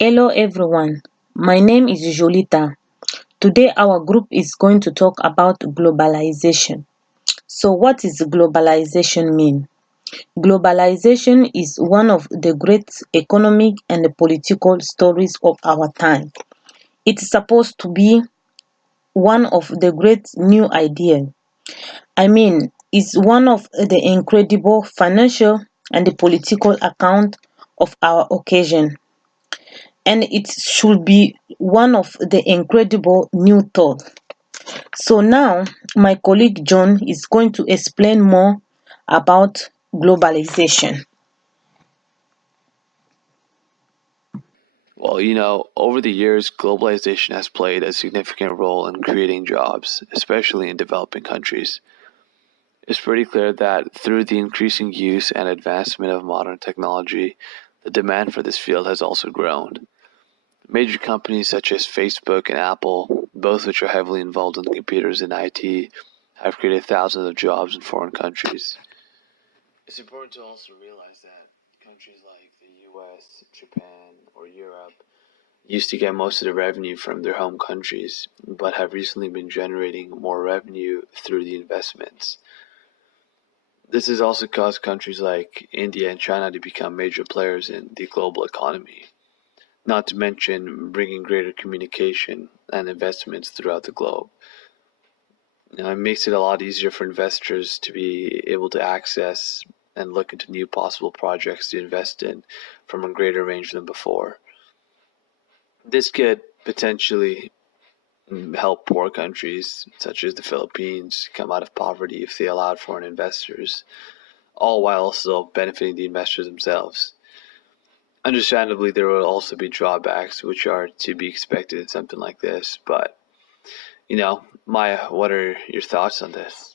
Hello everyone, my name is Jolita. Today our group is going to talk about globalization. So what is globalization mean? Globalization is one of the great economic and political stories of our time. It's supposed to be one of the great new ideas. It's one of the incredible financial and the political account of our occasion. And it should be one of the incredible new thoughts. So now my colleague John is going to explain more about globalization. Well, over the years, globalization has played a significant role in creating jobs, especially in developing countries. It's pretty clear that through the increasing use and advancement of modern technology, the demand for this field has also grown. Major companies such as Facebook and Apple, both which are heavily involved in computers and IT, have created thousands of jobs in foreign countries. It's important to also realize that countries like the US, Japan, or Europe used to get most of the revenue from their home countries, but have recently been generating more revenue through the investments. This has also caused countries like India and China to become major players in the global economy, not to mention bringing greater communication and investments throughout the globe. It makes it a lot easier for investors to be able to access and look into new possible projects to invest in from a greater range than before. This could potentially help poor countries such as the Philippines come out of poverty if they allowed foreign investors, all while also benefiting the investors themselves. Understandably, there will also be drawbacks which are to be expected in something like this, but Maya, what are your thoughts on this?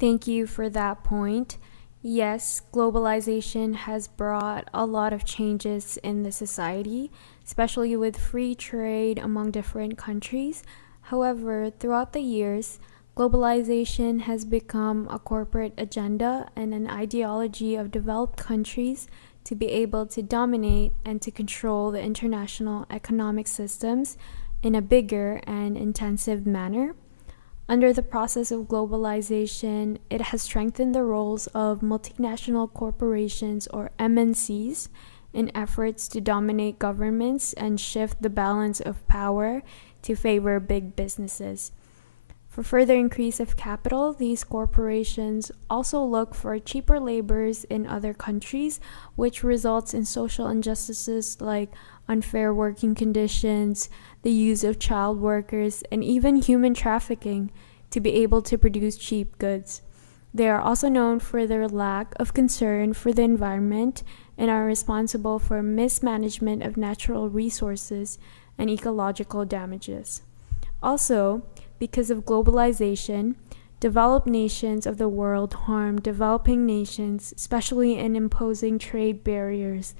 Thank you for that point. Yes, globalization has brought a lot of changes in the society, especially with free trade among different countries. However, throughout the years, globalization has become a corporate agenda and an ideology of developed countries to be able to dominate and to control the international economic systems in a bigger and intensive manner. Under the process of globalization, it has strengthened the roles of multinational corporations or MNCs in efforts to dominate governments and shift the balance of power to favor big businesses. For further increase of capital, these corporations also look for cheaper labors in other countries, which results in social injustices like unfair working conditions, the use of child workers, and even human trafficking to be able to produce cheap goods. They are also known for their lack of concern for the environment and are responsible for mismanagement of natural resources and ecological damages. Also, because of globalization, developed nations of the world harm developing nations, especially in imposing trade barriers.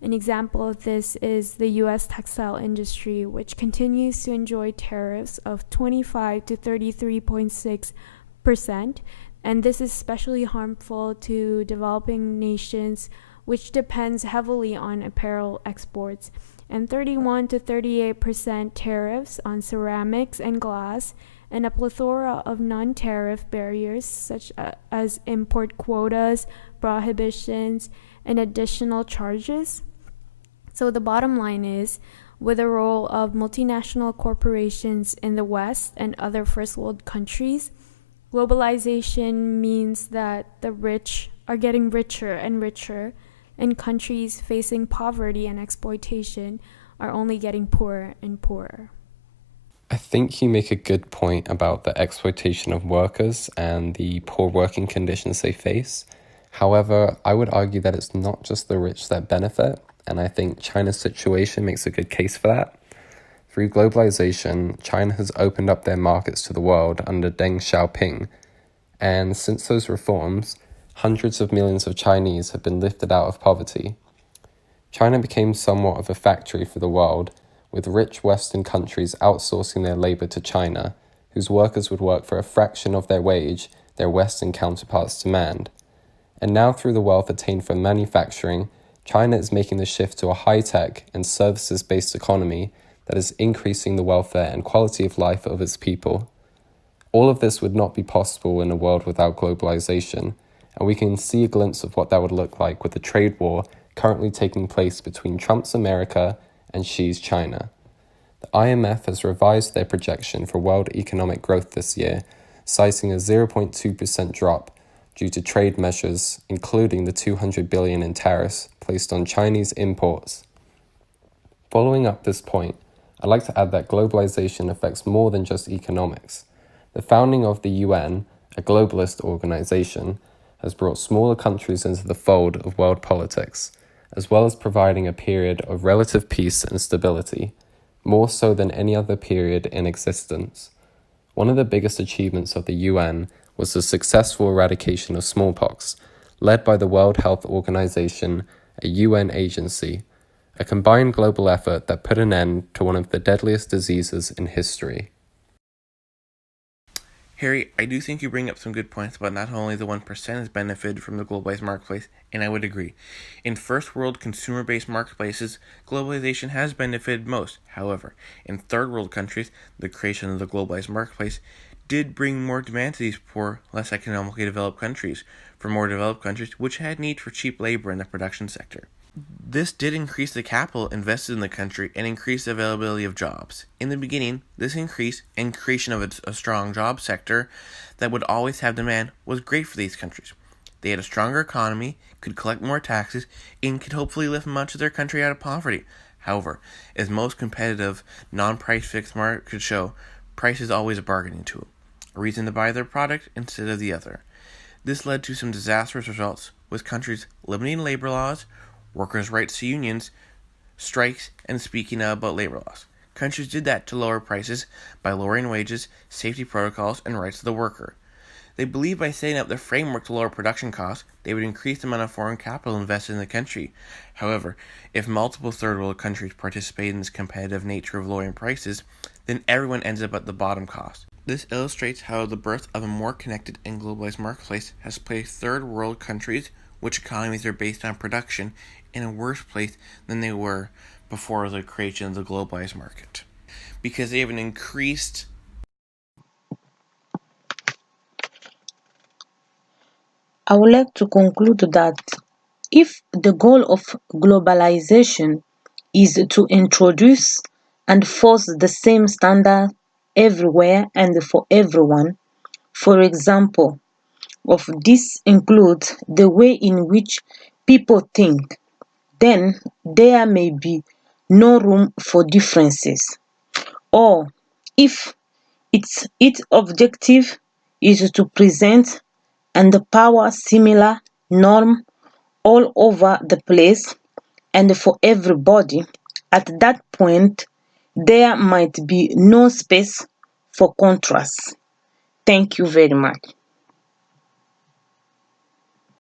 An example of this is the US textile industry, which continues to enjoy tariffs of 25 to 33.6%, and this is especially harmful to developing nations, which depends heavily on apparel exports, and 31 to 38% tariffs on ceramics and glass, and a plethora of non-tariff barriers such as import quotas, prohibitions, and additional charges. So the bottom line is, with the role of multinational corporations in the West and other first world countries, globalization means that the rich are getting richer and richer, and countries facing poverty and exploitation are only getting poorer and poorer. I think you make a good point about the exploitation of workers and the poor working conditions they face. However, I would argue that it's not just the rich that benefit, and I think China's situation makes a good case for that. Through globalization, China has opened up their markets to the world under Deng Xiaoping, and since those reforms, hundreds of millions of Chinese have been lifted out of poverty. China became somewhat of a factory for the world, with rich Western countries outsourcing their labor to China, whose workers would work for a fraction of their wage their Western counterparts demand. And now through the wealth attained from manufacturing, China is making the shift to a high-tech and services-based economy that is increasing the welfare and quality of life of its people. All of this would not be possible in a world without globalization, and we can see a glimpse of what that would look like with the trade war currently taking place between Trump's America and Xi's China. The IMF has revised their projection for world economic growth this year, citing a 0.2% drop due to trade measures, including the $200 billion in tariffs placed on Chinese imports. Following up this point, I'd like to add that globalization affects more than just economics. The founding of the UN, a globalist organization, has brought smaller countries into the fold of world politics, as well as providing a period of relative peace and stability, more so than any other period in existence. One of the biggest achievements of the UN was the successful eradication of smallpox, led by the World Health Organization, a UN agency, a combined global effort that put an end to one of the deadliest diseases in history. Harry, I do think you bring up some good points about not only the 1% has benefited from the globalized marketplace, and I would agree. In first world consumer-based marketplaces, globalization has benefited most. However, in third world countries, the creation of the globalized marketplace did bring more demand to these poor, less economically developed countries, for more developed countries which had need for cheap labor in the production sector. This did increase the capital invested in the country and increase the availability of jobs. In the beginning, this increase and creation of a strong job sector that would always have demand was great for these countries. They had a stronger economy, could collect more taxes, and could hopefully lift much of their country out of poverty. However, as most competitive, non-price fixed markets show, price is always a bargaining tool, a reason to buy their product instead of the other. This led to some disastrous results, with countries limiting labor laws, workers' rights to unions, strikes, and speaking about labor laws. Countries did that to lower prices by lowering wages, safety protocols, and rights of the worker. They believed by setting up the framework to lower production costs, they would increase the amount of foreign capital invested in the country. However, if multiple third world countries participate in this competitive nature of lowering prices, then everyone ends up at the bottom cost. This illustrates how the birth of a more connected and globalized marketplace has placed third world countries, which economies are based on production, in a worse place than they were before the creation of the globalized market, because they have an increased I would like to conclude that if the goal of globalization is to introduce and force the same standard everywhere and for everyone, for example, of this includes the way in which people think, then there may be no room for differences. Or if its objective is to present and power similar norm all over the place and for everybody, at that point there might be no space for contrast. Thank you very much.